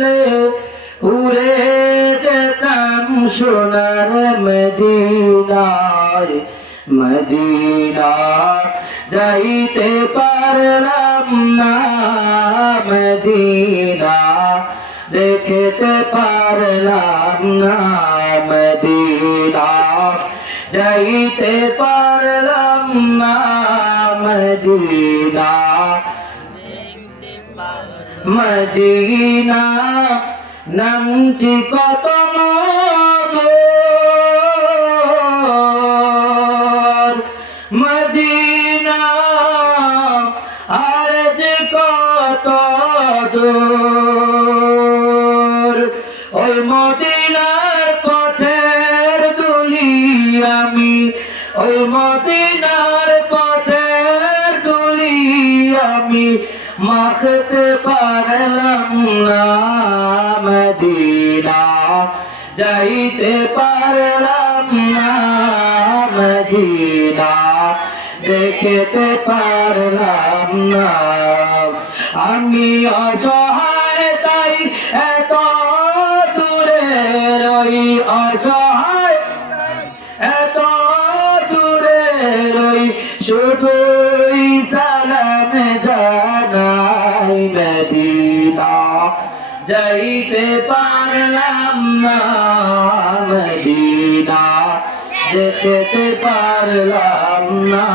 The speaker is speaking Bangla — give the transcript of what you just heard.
থাকলে উড়ে যেতাম সোনার মদিনায়। মদিনা যাইতে পারলাম না মদিনা দেখতে পারলাম না মদিনা যাইতে পারলাম না মদিনা মদিনা নামটি কত মদিনা আর যে কত ওই মদিনার পথের দুলি আমি, ওই মদিনার পথের দুলি আমি। মাখতে পারলাম না যাইতে পারলাম না মদিনা। দেখতে পারলাম না। আমি অসহায়, তাই এত দূরে রই। অসহায় এত দূরে রই। শুধুই যাইতে পারলাম না মদিনা দেখতে পারলাম না।